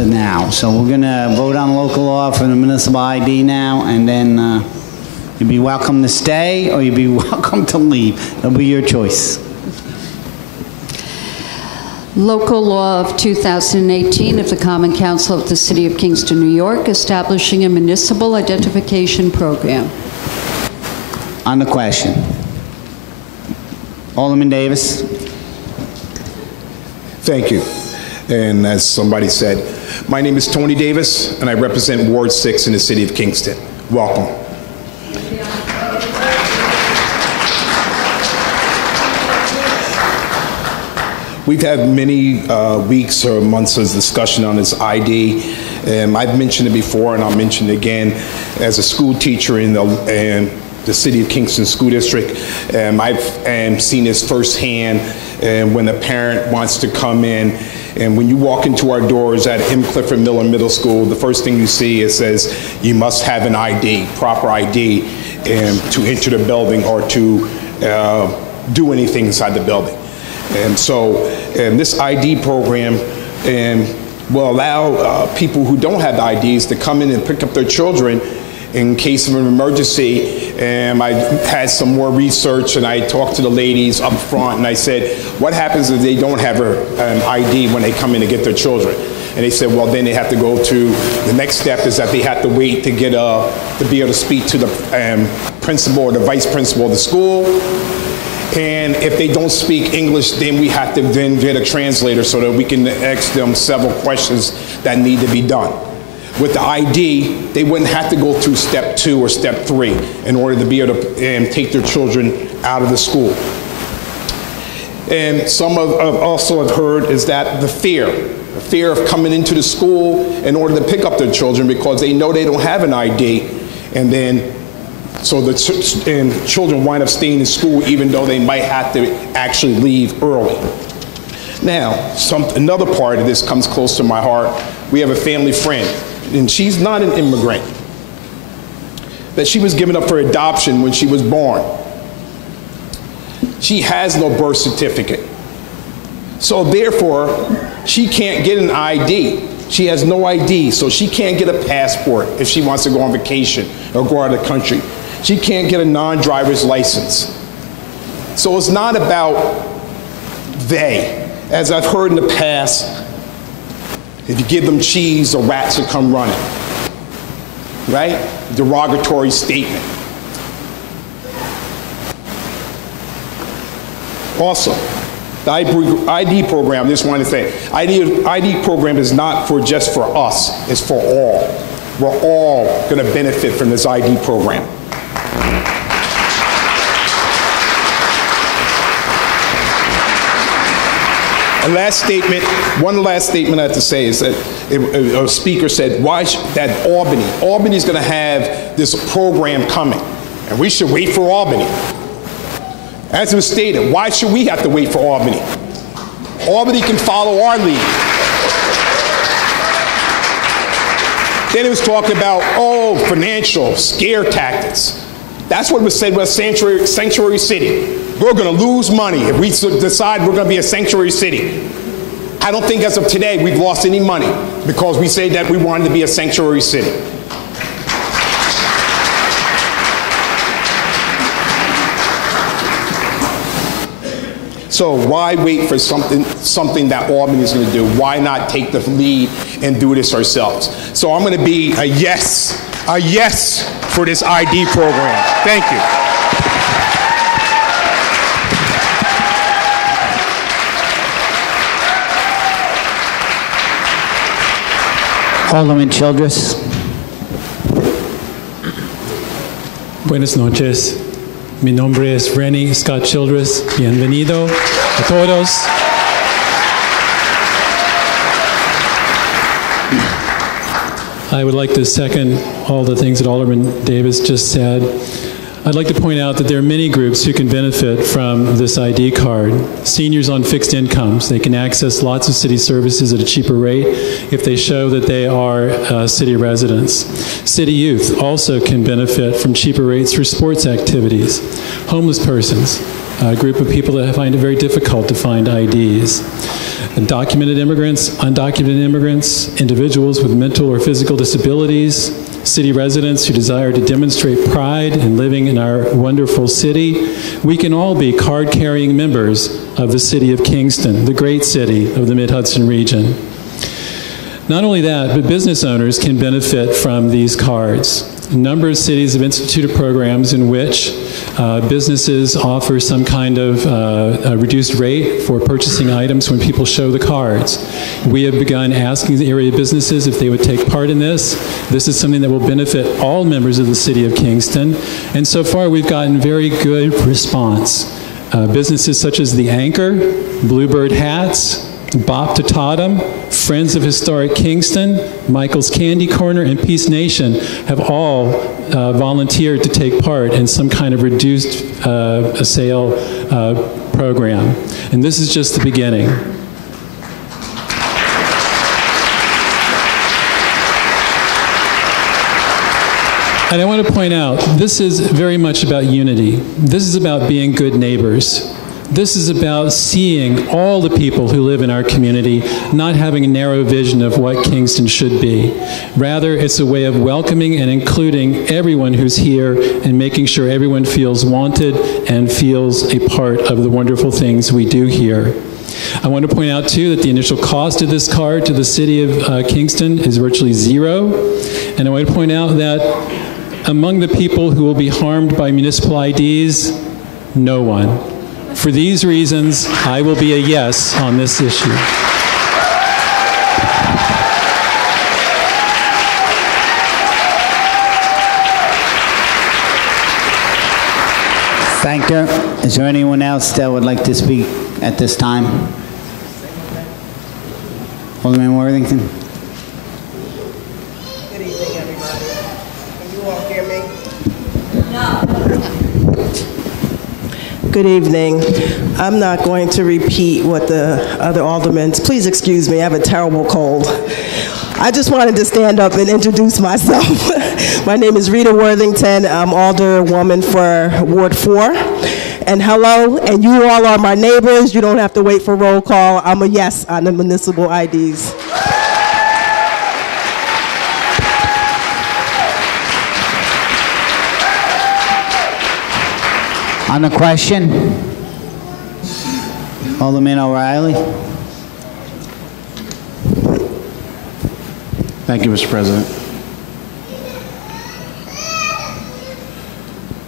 to now. So we're going to vote on local law for the municipal ID now, and then you'll be welcome to stay or you'll be welcome to leave. It'll be your choice. Local law of 2018 of the Common Council of the City of Kingston, New York, establishing a municipal identification program. On the question. Alderman Davis. Thank you. And as somebody said, my name is Tony Davis, and I represent Ward 6 in the City of Kingston. Welcome. We've had many weeks or months of discussion on this ID. I've mentioned it before, and I'll mention it again. As a school teacher in the City of Kingston School District, I've seen this firsthand. When a parent wants to come in, and when you walk into our doors at M. Clifford Miller Middle School, the first thing you see, it says you must have an ID, proper ID, to enter the building or to do anything inside the building. And so this ID program will allow people who don't have IDs to come in and pick up their children in case of an emergency. And I had some more research, and I talked to the ladies up front, and I said, what happens if they don't have an ID when they come in to get their children? And they said, well, then they have to go to, the next step is that they have to wait to get to be able to speak to the principal or the vice principal of the school. And if they don't speak English, then we have to then get a translator so that we can ask them several questions that need to be done. With the ID, they wouldn't have to go through step 2 or step 3 in order to be able to take their children out of the school. And some also have heard is that the fear of coming into the school in order to pick up their children because they know they don't have an ID, and then so the children wind up staying in school even though they might have to actually leave early. Now, another part of this comes close to my heart. We have a family friend, and she's not an immigrant, that she was given up for adoption when she was born. She has no birth certificate. So therefore, she can't get an ID. She has no ID, so she can't get a passport if she wants to go on vacation or go out of the country. She can't get a non-driver's license. So it's not about they. As I've heard in the past, if you give them cheese, the rats will come running. Right? Derogatory statement. Also, the ID program, I just wanted to say, ID program is not just for us, it's for all. We're all going to benefit from this ID program. One last statement I have to say is that a speaker said, that Albany's going to have this program coming, and we should wait for Albany. As it was stated, why should we have to wait for Albany? Albany can follow our lead. Then it was talking about, financial scare tactics. That's what was said about sanctuary city. We're going to lose money if we decide we're going to be a sanctuary city. I don't think as of today we've lost any money because we say that we wanted to be a sanctuary city. So why wait for something that Albany is going to do? Why not take the lead and do this ourselves? So I'm going to be a yes for this ID program. Thank you. Alderman Childress. Buenas noches. Mi nombre es Rennie Scott Childress. Bienvenido a todos. I would like to second all the things that Alderman Davis just said. I'd like to point out that there are many groups who can benefit from this ID card. Seniors on fixed incomes, they can access lots of city services at a cheaper rate if they show that they are city residents. City youth also can benefit from cheaper rates for sports activities. Homeless persons, a group of people that find it very difficult to find IDs. documented immigrants, undocumented immigrants, individuals with mental or physical disabilities, city residents who desire to demonstrate pride in living in our wonderful city. We can all be card-carrying members of the city of Kingston, the great city of the Mid-Hudson region. Not only that, but business owners can benefit from these cards. A number of cities have instituted programs in which businesses offer some kind of a reduced rate for purchasing items when people show the cards. We have begun asking the area businesses if they would take part in this. This is something that will benefit all members of the city of Kingston, and so far we've gotten very good response. Businesses such as The Anchor, Bluebird Hats, Bop to Totem, Friends of Historic Kingston, Michael's Candy Corner, and Peace Nation have all volunteered to take part in some kind of reduced sale program. And this is just the beginning. And I want to point out, this is very much about unity. This is about being good neighbors. This is about seeing all the people who live in our community, not having a narrow vision of what Kingston should be. Rather, it's a way of welcoming and including everyone who's here and making sure everyone feels wanted and feels a part of the wonderful things we do here. I want to point out, too, that the initial cost of this card to the city of Kingston is virtually zero. And I want to point out that among the people who will be harmed by municipal IDs, no one. For these reasons, I will be a yes on this issue. Thank you. Is there anyone else that would like to speak at this time? Alderman Worthington. Good evening, everybody. Can you all hear me? Good evening. I'm not going to repeat what the other aldermen, please excuse me, I have a terrible cold. I just wanted to stand up and introduce myself. My name is Rita Worthington. I'm Alderwoman for Ward 4. And hello, and you all are my neighbors. You don't have to wait for roll call. I'm a yes on the municipal IDs. On the question, Alderman O'Reilly. Thank you, Mr. President.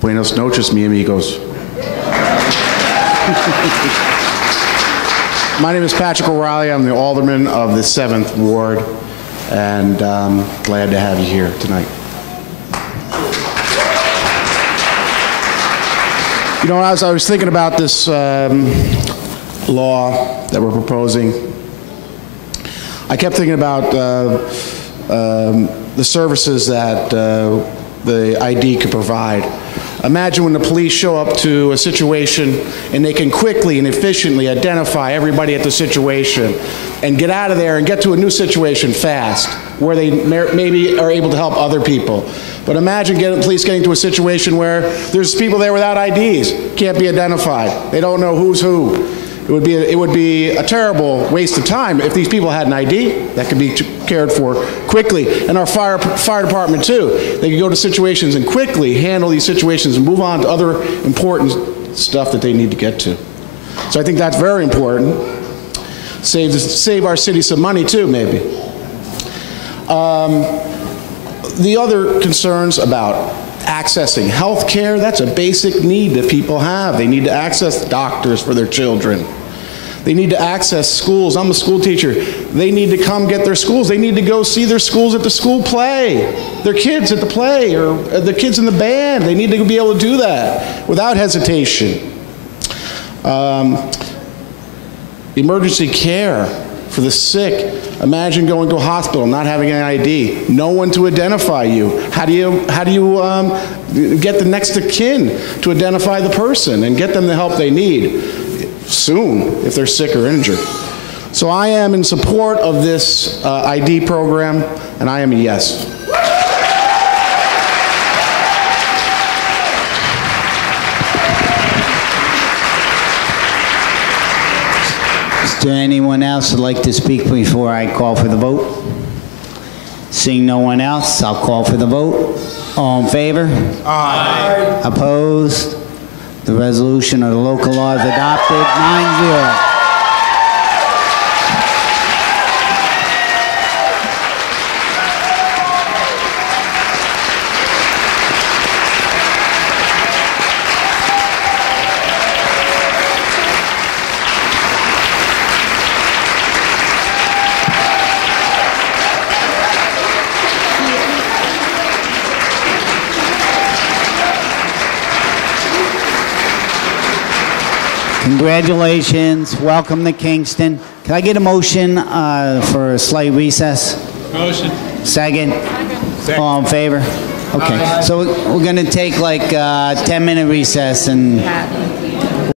Buenos noches, mi amigos. My name is Patrick O'Reilly. I'm the Alderman of the 7th Ward, and glad to have you here tonight. You know, as I was thinking about this law that we're proposing, I kept thinking about the services that the ID could provide. Imagine when the police show up to a situation and they can quickly and efficiently identify everybody at the situation and get out of there and get to a new situation fast, where they maybe are able to help other people. But imagine police getting to a situation where there's people there without IDs, can't be identified. They don't know who's who. It would be a terrible waste of time if these people had an ID that could be cared for quickly. And our fire department too. They could go to situations and quickly handle these situations and move on to other important stuff that they need to get to. So I think that's very important. Save our city some money too, maybe. The other concerns about accessing health care, that's a basic need that people have. They need to access doctors for their children. They need to access schools. I'm a school teacher. They need to come get their schools. They need to go see their schools at the school play, their kids at the play, or the kids in the band. They need to be able to do that without hesitation. Emergency care for the sick. Imagine going to a hospital, not having an ID, no one to identify you. How do you get the next of kin to identify the person and get them the help they need soon if they're sick or injured? So I am in support of this ID program, and I am a yes. Is there anyone else who'd like to speak before I call for the vote? Seeing no one else, I'll call for the vote. All in favor? Aye. Opposed? The resolution of the local law is adopted 9-0. Congratulations. Welcome to Kingston. Can I get a motion for a slight recess? Motion. Second? All in favor? Okay. So we're going to take like a 10-minute recess and